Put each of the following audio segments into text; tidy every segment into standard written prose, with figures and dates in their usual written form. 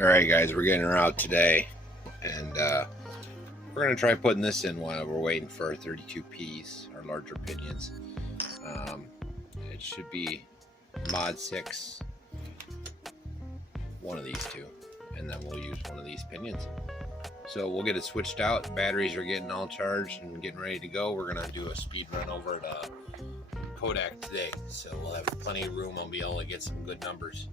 Alright guys, we're getting her out today, and we're going to try putting this in while we're waiting for our 32Ps, our larger pinions. It should be mod 6, one of these two, and then we'll use one of these pinions. So we'll get it switched out. Batteries are getting all charged and getting ready to go. We're going to do a speed run over to Kodak today, so we'll have plenty of room. I'll be able to get some good numbers.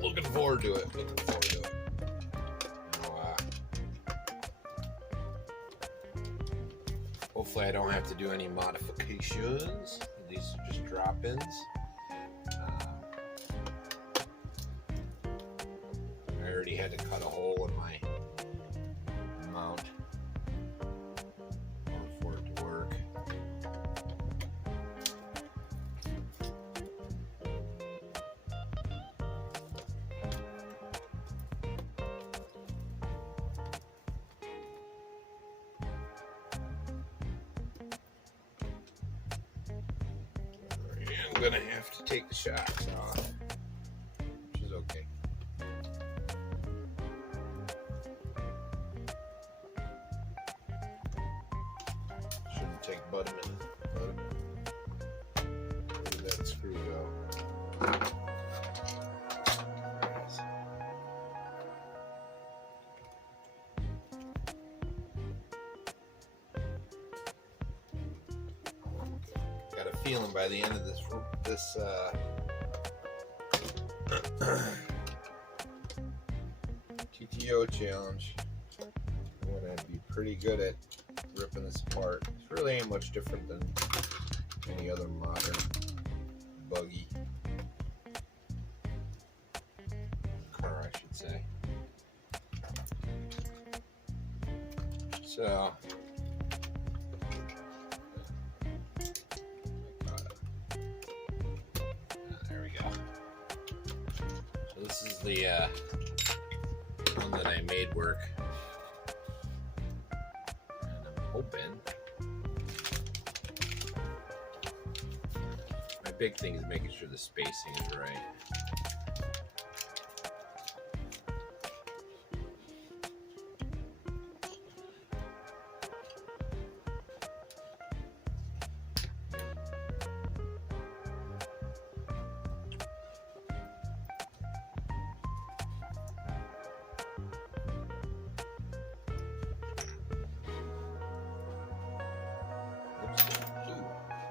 Looking forward to it. Hopefully I don't have to do any modifications. These are just drop-ins. I already had to cut a hole in my mount for it to work. I'm gonna have to take the shocks off, which is okay. Shouldn't take but a minute. Where'd that screw go? Got a feeling by the end of this TTO challenge, I'm gonna be pretty good at ripping this apart. It really ain't much different than any other modern buggy car, I should say. So there we go. So this is the one that I made work, and I'm hoping. My big thing is making sure the spacing is right.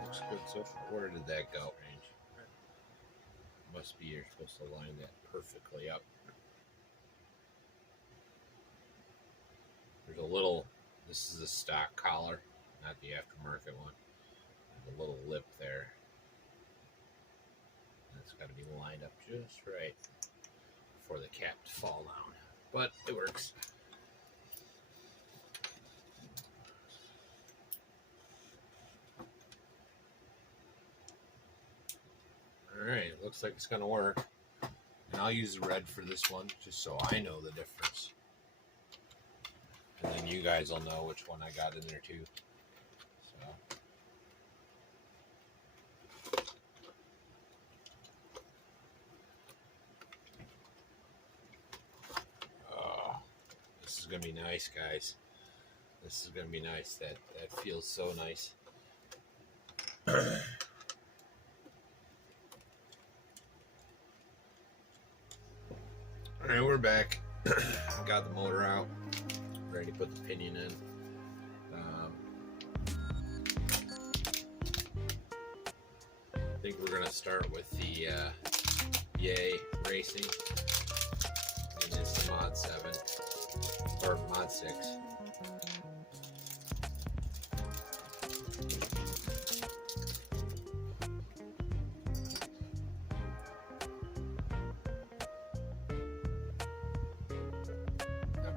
Looks good so far. Where did that go? Must be you're supposed to line that perfectly up. There's a little, this is a stock collar, not the aftermarket one. There's a little lip there. That's got to be lined up just right for the cap to fall down. But it works. Alright, looks like it's going to work. And I'll use the red for this one, just so I know the difference. And then you guys will know which one I got in there too. So. This is going to be nice, guys. This is going to be nice. That feels so nice. Alright, we're back. Got the motor out, ready to put the pinion in. I think we're going to start with the Yay Racing, and it's the mod 7, or mod 6.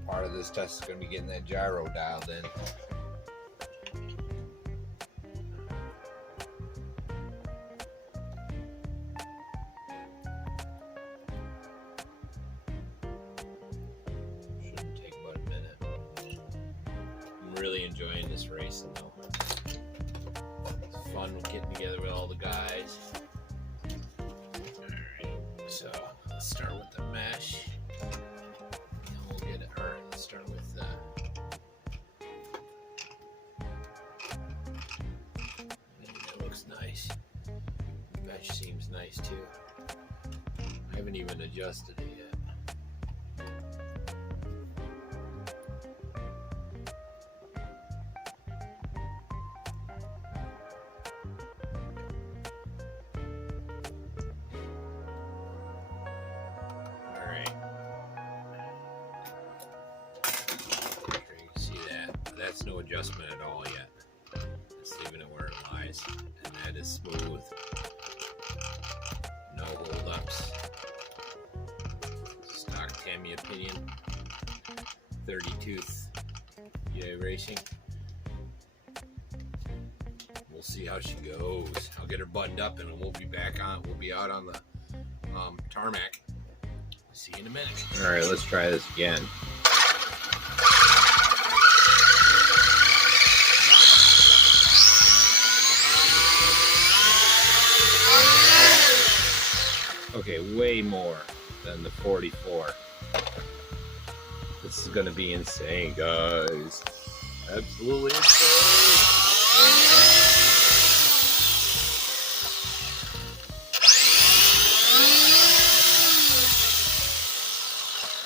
Part of this test is going to be getting that gyro dialed in. Shouldn't take but a minute. I'm really enjoying this racing though. It's fun getting together with all the guys. Alright, so Let's start with the mesh. And we'll get it. Or let's start with the. That looks nice. Mesh seems nice too. I haven't even adjusted it yet. That's no adjustment at all yet. Just leaving it where it lies. And that is smooth. No hold-ups. Stock TAMIYA Pinion. 30-tooth. Yay Racing. We'll see how she goes. I'll get her buttoned up and we'll be back on. We'll be out on the tarmac. See you in a minute. Alright, let's try this again. Okay, way more than the 44. This is gonna be insane, guys. Absolutely insane.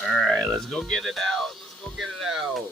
All right, let's go get it out. Let's go get it out.